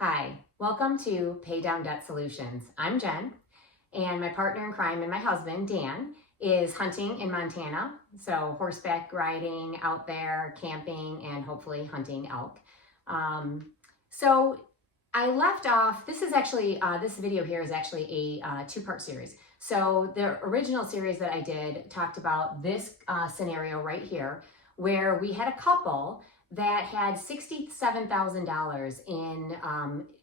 Hi, welcome to Pay Down Debt Solutions. I'm Jen, and my partner in crime and my husband, Dan, is hunting in Montana. So horseback riding out there, camping, and hopefully hunting elk. So I left off, this video here is actually a two-part series. So the original series that I did talked about this scenario right here, where we had a couple that had $67,000 in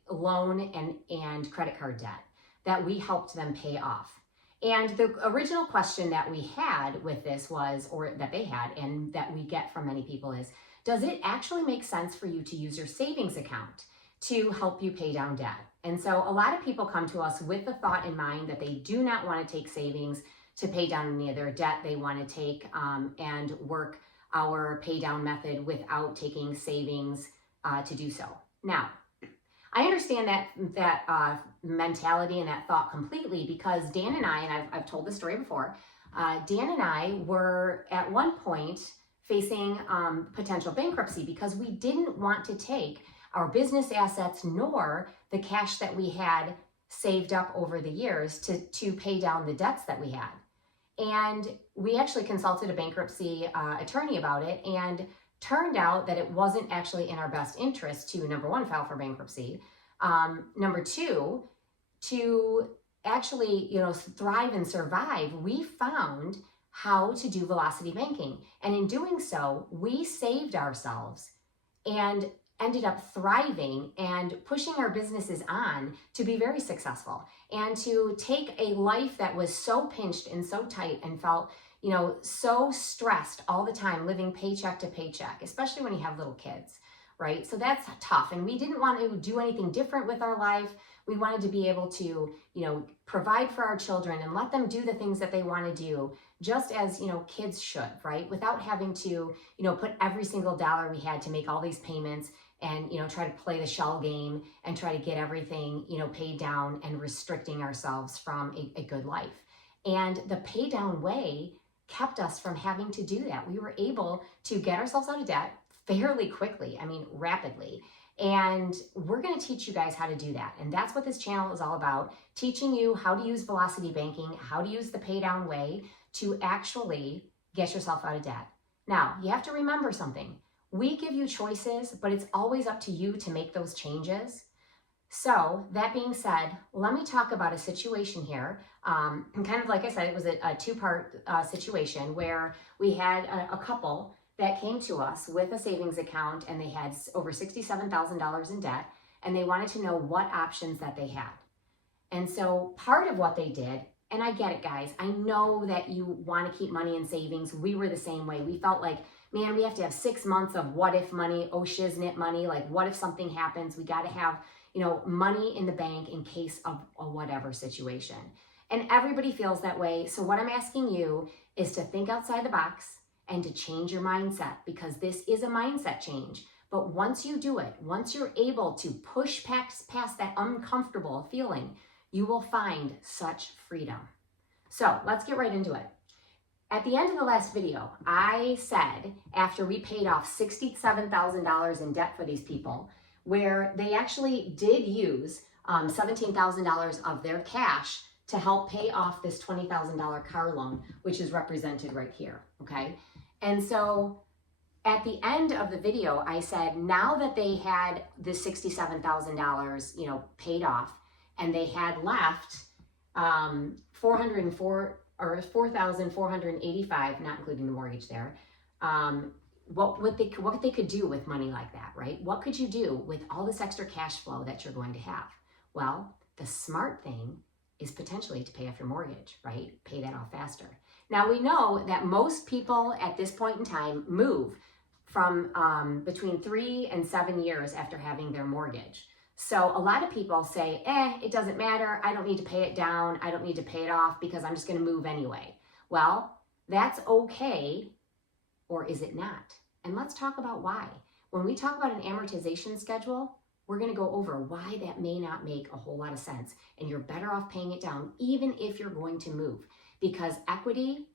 loan and credit card debt that we helped them pay off. And the original question that we had with this was, or that they had, and that we get from many people is, does it actually make sense for you to use your savings account to help you pay down debt? And so a lot of people come to us with the thought in mind that they do not want to take savings to pay down any of their debt. They want to take and work our pay down method without taking savings to do so. Now, I understand that mentality and that thought completely, because Dan and I, and I've told this story before, Dan and I were at one point facing potential bankruptcy because we didn't want to take our business assets nor the cash that we had saved up over the years to pay down the debts that we had. And we actually consulted a bankruptcy attorney about it, and turned out that it wasn't actually in our best interest to, number one, file for bankruptcy. Number two, to actually, thrive and survive, we found how to do velocity banking. And in doing so, we saved ourselves and ended up thriving and pushing our businesses on to be very successful and to take a life that was so pinched and so tight and felt, so stressed all the time, living paycheck to paycheck, especially when you have little kids, right? So that's tough. And we didn't want to do anything different with our life. We wanted to be able to, provide for our children and let them do the things that they want to do, just as, kids should, right? Without having to, put every single dollar we had to make all these payments and, try to play the shell game and try to get everything, paid down and restricting ourselves from a good life. And the pay down way kept us from having to do that. We were able to get ourselves out of debt fairly quickly, rapidly. And we're going to teach you guys how to do that. And that's what this channel is all about, teaching you how to use velocity banking, how to use the pay down way to actually get yourself out of debt. Now, you have to remember something. We give you choices, but it's always up to you to make those changes. So that being said, let me talk about a situation here. Kind of like I said, it was a two-part situation where we had a couple that came to us with a savings account, and they had over $67,000 in debt, and they wanted to know what options that they had. And so part of what they did, and I get it, guys, I know that you want to keep money in savings. We were the same way. We felt like, man, we have to have 6 months of what if money, oh shiznit money, like what if something happens? We got to have, money in the bank in case of a whatever situation. And everybody feels that way. So what I'm asking you is to think outside the box and to change your mindset, because this is a mindset change. But once you do it, once you're able to push past that uncomfortable feeling, you will find such freedom. So let's get right into it. At the end of the last video, I said, after we paid off $67,000 in debt for these people, where they actually did use $17,000 of their cash to help pay off this $20,000 car loan, which is represented right here, okay? And so at the end of the video, I said, now that they had the $67,000, paid off, and they had left $4,485, not including the mortgage there, what they could do with money like that, right? What could you do with all this extra cash flow that you're going to have? Well, the smart thing is potentially to pay off your mortgage, right? Pay that off faster. Now, we know that most people at this point in time move from between 3 and 7 years after having their mortgage. So a lot of people say, it doesn't matter. I don't need to pay it down. I don't need to pay it off because I'm just going to move anyway. Well, that's okay, or is it not? And let's talk about why. When we talk about an amortization schedule, we're going to go over why that may not make a whole lot of sense. And you're better off paying it down, even if you're going to move, because equity,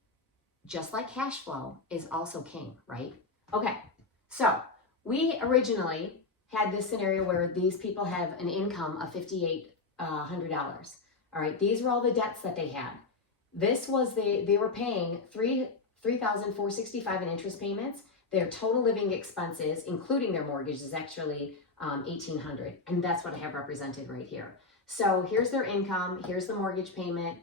just like cash flow, is also king, right? Okay, so we originally had this scenario where these people have an income of $5,800. All right, these were all the debts that they had. This was they were paying $3,465 in interest payments. Their total living expenses, including their mortgage, is actually $1,800, and that's what I have represented right here. So here's their income, here's the mortgage payment.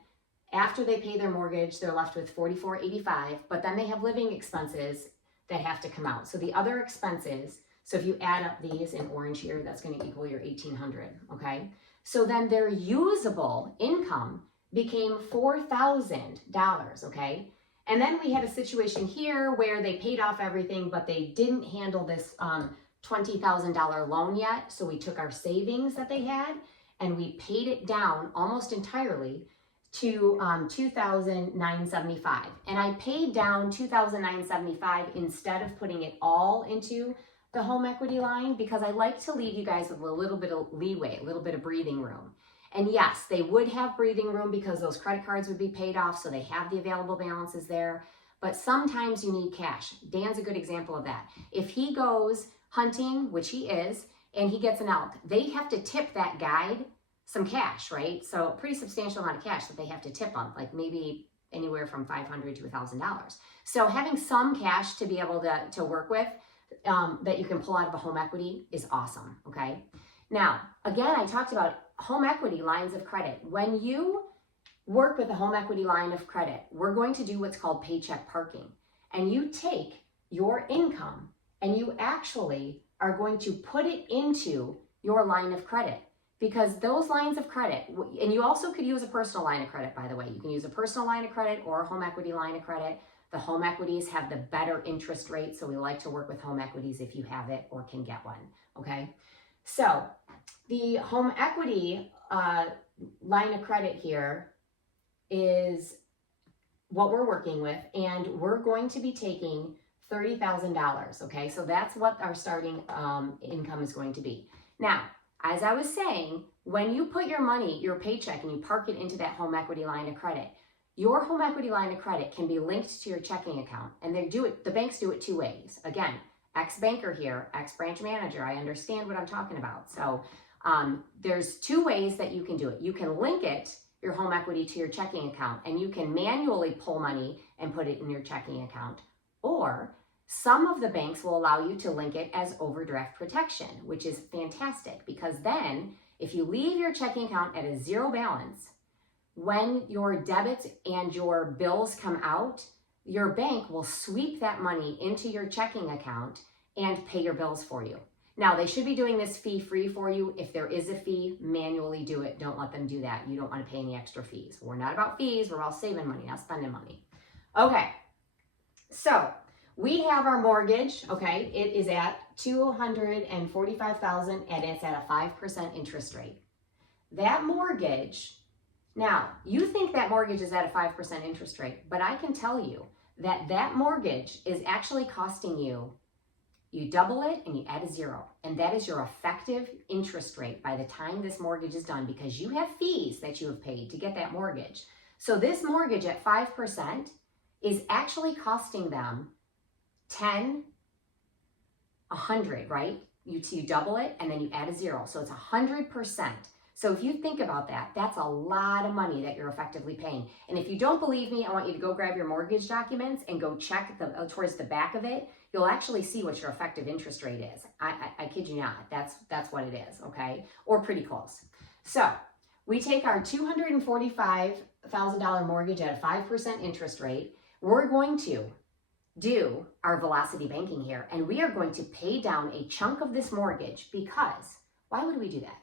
After they pay their mortgage, they're left with $4,485, but then they have living expenses that have to come out. So the other expenses, so if you add up these in orange here, that's going to equal your $1,800, okay? So then their usable income became $4,000, okay? And then we had a situation here where they paid off everything, but they didn't handle this $20,000 loan yet. So we took our savings that they had and we paid it down almost entirely to $2,975. And I paid down $2,975 instead of putting it all into the home equity line, because I like to leave you guys with a little bit of leeway, a little bit of breathing room. And yes, they would have breathing room because those credit cards would be paid off, so they have the available balances there. But sometimes you need cash. Dan's a good example of that. If he goes hunting, which he is, and he gets an elk, they have to tip that guide some cash, right? So a pretty substantial amount of cash that they have to tip on, like maybe anywhere from $500 to $1,000. So having some cash to be able to work with that you can pull out of a home equity is awesome, okay? Now, again, I talked about home equity lines of credit. When you work with a home equity line of credit, we're going to do what's called paycheck parking. And you take your income and you actually are going to put it into your line of credit, because those lines of credit, and you also could use a personal line of credit, by the way. You can use a personal line of credit or a home equity line of credit. The home equities have the better interest rate, so we like to work with home equities if you have it or can get one, okay? So the home equity line of credit here is what we're working with, and we're going to be taking $30,000, okay? So that's what our starting income is going to be. Now, as I was saying, when you put your money, your paycheck, and you park it into that home equity line of credit, your home equity line of credit can be linked to your checking account, and the banks do it two ways. Again, ex-banker here, ex-branch manager, I understand what I'm talking about. So there's two ways that you can do it. You can link it, your home equity, to your checking account, and you can manually pull money and put it in your checking account. Or some of the banks will allow you to link it as overdraft protection, which is fantastic, because then if you leave your checking account at a zero balance, when your debits and your bills come out, your bank will sweep that money into your checking account and pay your bills for you. Now, they should be doing this fee-free for you. If there is a fee, manually do it. Don't let them do that. You don't want to pay any extra fees. We're not about fees. We're about saving money, not spending money. Okay, so we have our mortgage, okay? It is at $245,000 and it's at a 5% interest rate. That mortgage, now you think that mortgage is at a 5% interest rate, but I can tell you that that mortgage is actually costing you, you double it and you add a zero, and that is your effective interest rate by the time this mortgage is done, because you have fees that you have paid to get that mortgage. So this mortgage at 5% is actually costing them 10, 100, right? You double it and then you add a zero. So it's 100%. So if you think about that, that's a lot of money that you're effectively paying. And if you don't believe me, I want you to go grab your mortgage documents and go check towards the back of it. You'll actually see what your effective interest rate is. I kid you not. That's what it is, okay? Or pretty close. So we take our $245,000 mortgage at a 5% interest rate. We're going to do our velocity banking here, and we are going to pay down a chunk of this mortgage, because why would we do that?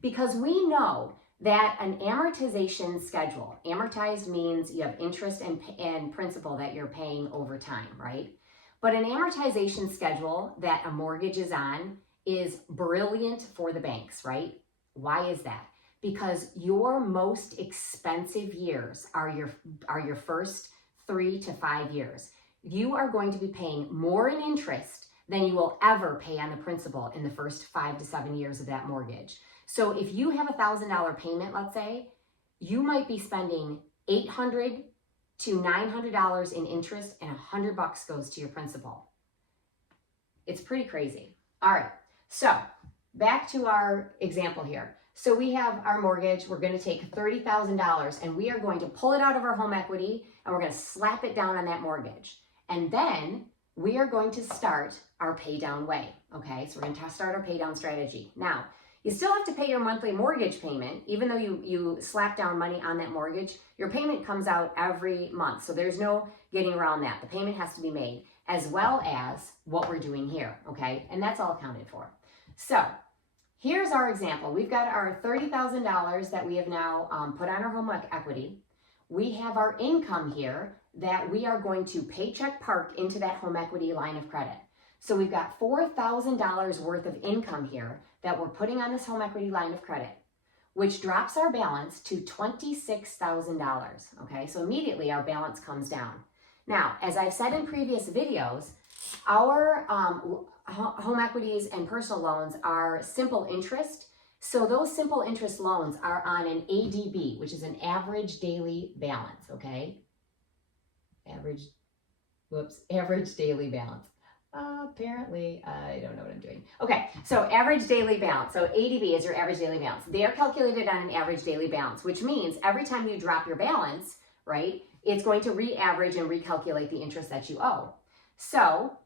Because we know that an amortization schedule, amortized means you have interest and principal that you're paying over time, right? But an amortization schedule that a mortgage is on is brilliant for the banks, right? Why is that? Because your most expensive years are your first 3 to 5 years. You are going to be paying more in interest than you will ever pay on the principal in the first 5 to 7 years of that mortgage. So if you have a $1,000 payment, let's say, you might be spending $800 to $900 in interest, and $100 goes to your principal. It's pretty crazy. All right, so back to our example here. So we have our mortgage, we're going to take $30,000 and we are going to pull it out of our home equity and we're going to slap it down on that mortgage. And then we are going to start our pay down way. Okay, so we're going to start our pay down strategy. Now, you still have to pay your monthly mortgage payment. Even though you slap down money on that mortgage, your payment comes out every month. So there's no getting around that. The payment has to be made, as well as what we're doing here, okay? And that's all accounted for. So here's our example. We've got our $30,000 that we have now put on our home equity. We have our income here that we are going to Paycheck park into that home equity line of credit. So we've got $4,000 worth of income here that we're putting on this home equity line of credit, which drops our balance to $26,000, okay? So immediately our balance comes down. Now, as I've said in previous videos, our home equities and personal loans are simple interest. So those simple interest loans are on an ADB, which is an average daily balance, okay? Average daily balance. Apparently, I don't know what I'm doing. Okay, so average daily balance. So ADB is your average daily balance. They are calculated on an average daily balance, which means every time you drop your balance, right, it's going to re-average and recalculate the interest that you owe. So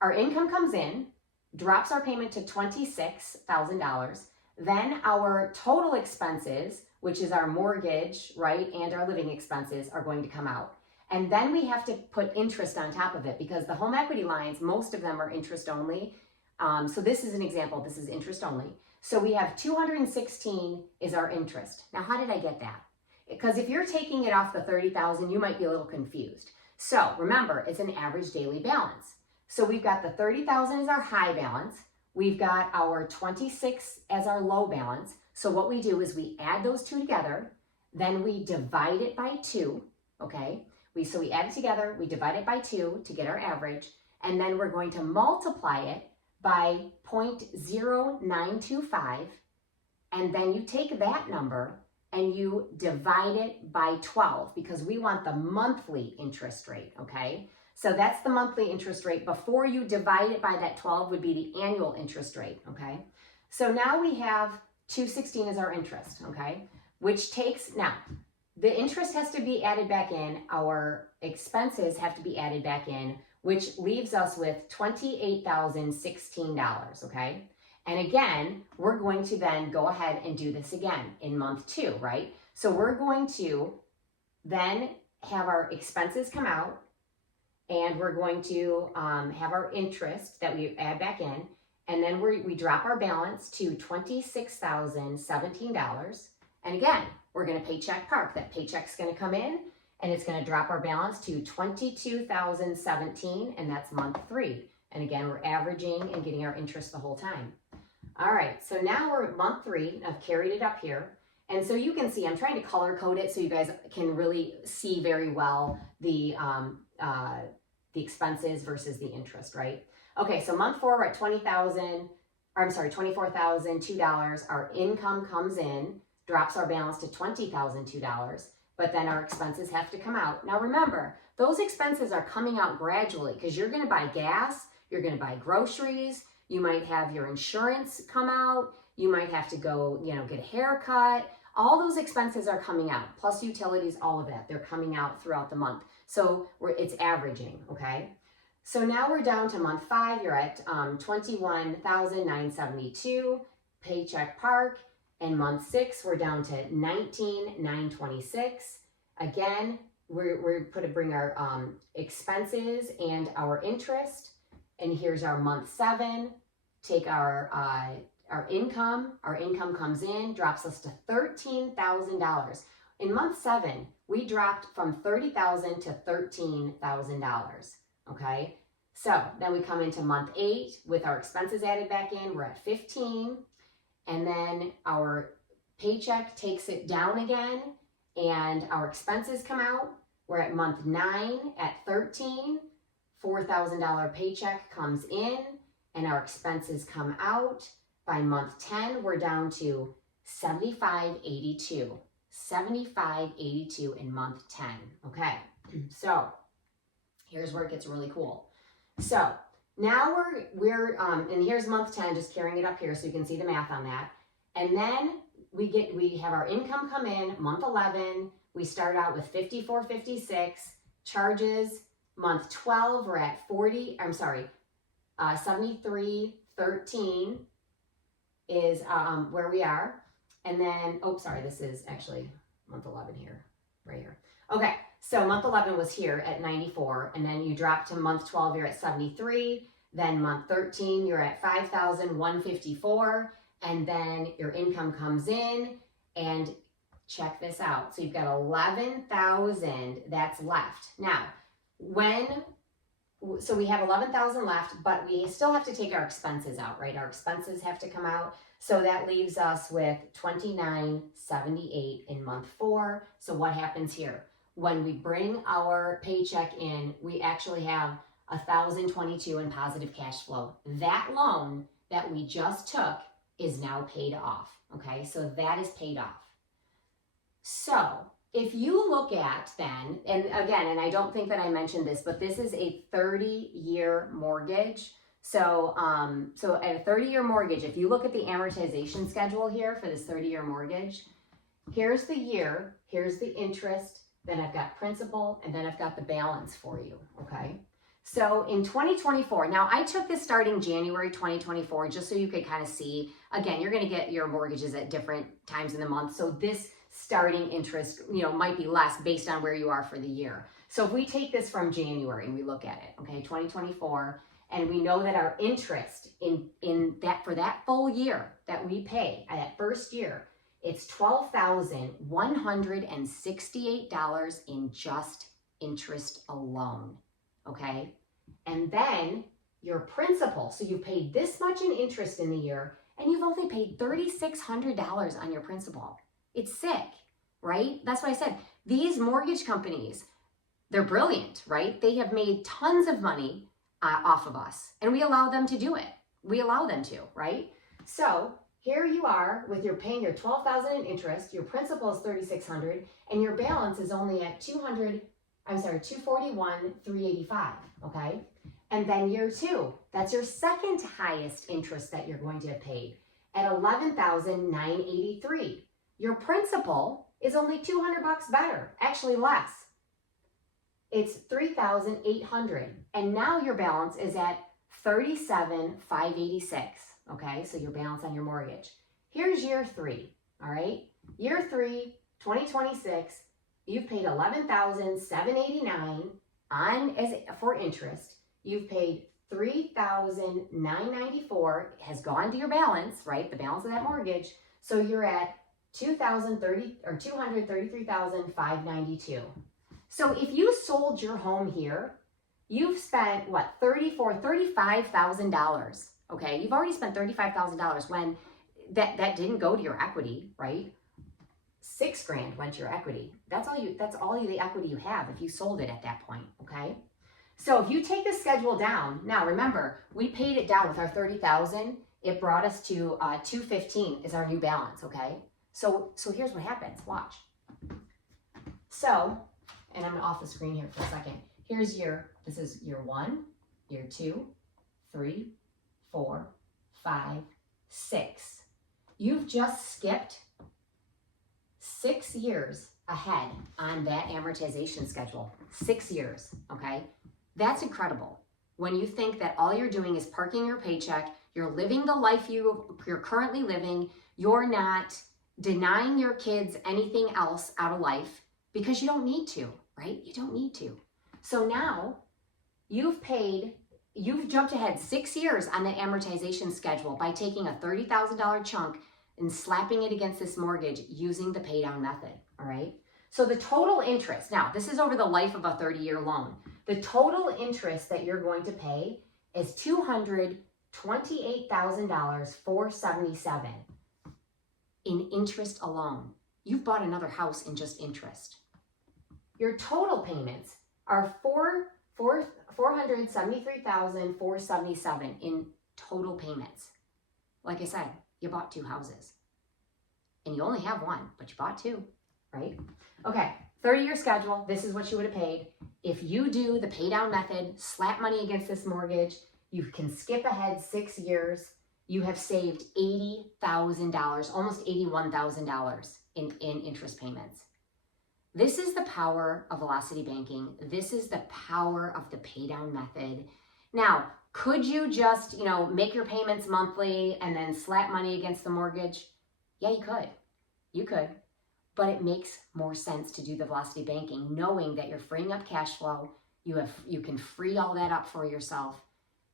our income comes in, drops our payment to $26,000. Then our total expenses, which is our mortgage, right, and our living expenses are going to come out. And then we have to put interest on top of it because the home equity lines, most of them are interest only. So this is an example. This is interest only. So we have $216 is our interest. Now, how did I get that? Because if you're taking it off the $30,000, you might be a little confused. So remember, it's an average daily balance. So we've got the $30,000 as our high balance. We've got our $26 as our low balance. So what we do is we add those two together, then we divide it by 2, okay? So we add it together, we divide it by 2 to get our average, and then we're going to multiply it by 0.0925, and then you take that number and you divide it by 12 because we want the monthly interest rate, okay? So that's the monthly interest rate. Before you divide it by that 12 would be the annual interest rate, okay? So now we have $216 as our interest, okay? Which takes, now, the interest has to be added back in, our expenses have to be added back in, which leaves us with $28,016, okay? And again, we're going to then go ahead and do this again in month 2, right? So we're going to then have our expenses come out, and we're going to have our interest that we add back in, and then we drop our balance to $26,017. And again, we're going to Paycheck park. That paycheck's going to come in, and it's going to drop our balance to $22,017, and that's month 3. And again, we're averaging and getting our interest the whole time. All right, so now we're at month 3. I've carried it up here. And so you can see, I'm trying to color code it so you guys can really see very well the expenses versus the interest, right? Okay, so month 4, we're at $24,002. Our income comes in, drops our balance to $20,002, but then our expenses have to come out. Now remember, those expenses are coming out gradually because you're gonna buy gas, you're gonna buy groceries, you might have your insurance come out, you might have to go, get a haircut. All those expenses are coming out, plus utilities, all of that. They're coming out throughout the month. So it's averaging, okay? So now we're down to month 5. You're at $21,972, Paycheck park. And month 6, we're down to $19,926. Again, we're going to bring our expenses and our interest. And here's our month 7. Take our income. Our income comes in, drops us to $13,000. In month 7, we dropped from $30,000 to $13,000. Okay. So then we come into month 8 with our expenses added back in. We're at 15. And then our paycheck takes it down again, and our expenses come out. We're at month 9 at 13. $4,000 paycheck comes in, and our expenses come out. By month 10, we're down to $75.82. $75.82 in month 10. Okay, so here's where it gets really cool. So Now we're and here's month 10, just carrying it up here so you can see the math on that. And then we have our income come in month 11. We start out with 54.56 charges. Month 12, we're at 73.13 is where we are. And then, oh, sorry, this is actually month 11 here, right here. Okay, so month 11 was here at 94, and then you drop to month 12, you're at 73. Then month 13, you're at 5,154, and then your income comes in, and check this out. So you've got 11,000 that's left. Now, so we have 11,000 left, but we still have to take our expenses out, right? Our expenses have to come out. So that leaves us with 29.78 in month 4. So what happens here? When we bring our paycheck in, we actually have 1,022 in positive cash flow. That loan that we just took is now paid off, okay? So that is paid off. So if you look at then, and again, and I don't think that I mentioned this, but this is a 30-year mortgage. So, so at a 30-year mortgage, if you look at the amortization schedule here for this 30-year mortgage, here's the year, here's the interest, then I've got principal, and then I've got the balance for you, okay? So in 2024, now I took this starting January 2024, just so you could kind of see, again, you're gonna get your mortgages at different times in the month. So this starting interest, might be less based on where you are for the year. So if we take this from January and we look at it, okay, 2024, and we know that our interest in that for that full year that we pay, that first year, it's $12,168 in just interest alone, okay? And then your principal, so you paid this much in interest in the year, and you've only paid $3,600 on your principal. It's sick, right? That's why I said these mortgage companies, they're brilliant, right? They have made tons of money off of us, and we allow them to do it. We allow them to, right? So here you are with paying your $12,000 in interest, your principal is $3,600, and your balance is only at $241,385, okay? And then year 2, that's your second highest interest that you're going to have paid at $11,983. Your principal is only $200 better, actually less. It's $3,800, and now your balance is at $37,586. Okay, so your balance on your mortgage. Here's year 3. All right, year 3, 2026. You've paid $11,789 for interest. You've paid $3,994 has gone to your balance, right? The balance of that mortgage. So you're at $233,592. So if you sold your home here, you've spent what, $35,000. Okay, you've already spent $35,000 when that didn't go to your equity, right? $6,000 went to your equity. That's all the equity you have if you sold it at that point. Okay, so if you take the schedule down, now remember we paid it down with our $30,000. It brought us to $215 is our new balance. Okay, so here's what happens. Watch. So, and I'm off the screen here for a second. This is year 1, year 2, 3, 4, 5, 6. You've just skipped 6 years ahead on that amortization schedule. 6 years, okay? That's incredible. When you think that all you're doing is parking your paycheck, you're living the life you're currently living, you're not denying your kids anything else out of life because you don't need to, right? You don't need to. So now you've jumped ahead 6 years on the amortization schedule by taking a $30,000 chunk and slapping it against this mortgage using the pay down method, all right? So the total interest, now this is over the life of a 30-year loan. The total interest that you're going to pay is $228,477 in interest alone. You've bought another house in just interest. Your total payments are $473,477 in total payments. Like I said, you bought 2 houses. And you only have 1, but you bought 2, right? Okay, 30-year schedule, this is what you would have paid. If you do the pay down method, slap money against this mortgage, you can skip ahead 6 years. You have saved $80,000, almost $81,000 in interest payments. This is the power of velocity banking. This is the power of the pay down method. Now, could you just, make your payments monthly and then slap money against the mortgage? Yeah, you could. You could. But it makes more sense to do the velocity banking, knowing that you're freeing up cash flow. You can free all that up for yourself,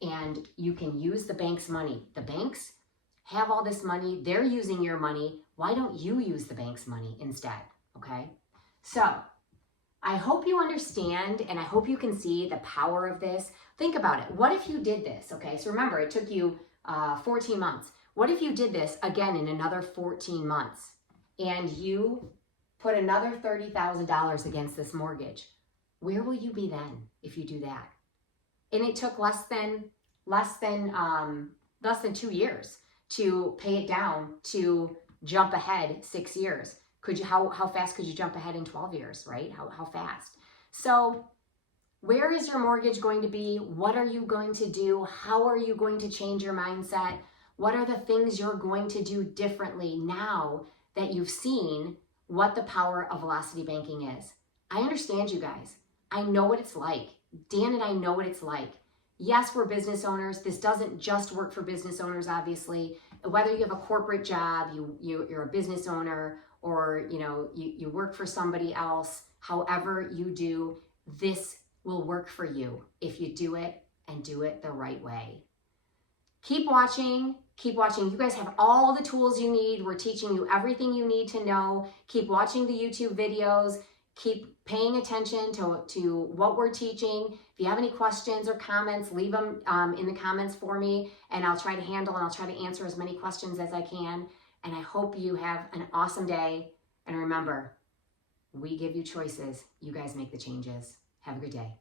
and you can use the bank's money. The banks have all this money. They're using your money. Why don't you use the bank's money instead? Okay? So I hope you understand, and I hope you can see the power of this. Think about it. What if you did this? Okay, so remember, it took you 14 months. What if you did this again in another 14 months, and you put another $30,000 against this mortgage? Where will you be then if you do that? And it took less than 2 years to pay it down, to jump ahead 6 years. How fast could you jump ahead in 12 years, right? How fast? So where is your mortgage going to be? What are you going to do? How are you going to change your mindset? What are the things you're going to do differently now that you've seen what the power of velocity banking is? I understand you guys. I know what it's like. Dan and I know what it's like. Yes, we're business owners. This doesn't just work for business owners, obviously. Whether you have a corporate job, you're a business owner, or you work for somebody else, however you do, this will work for you if you do it and do it the right way. Keep watching. Keep watching. You guys have all the tools you need. We're teaching you everything you need to know. Keep watching the YouTube videos. Keep paying attention to what we're teaching. If you have any questions or comments, leave them in the comments for me, and I'll try to handle and I'll try to answer as many questions as I can. And I hope you have an awesome day. And remember, we give you choices. You guys make the changes. Have a good day.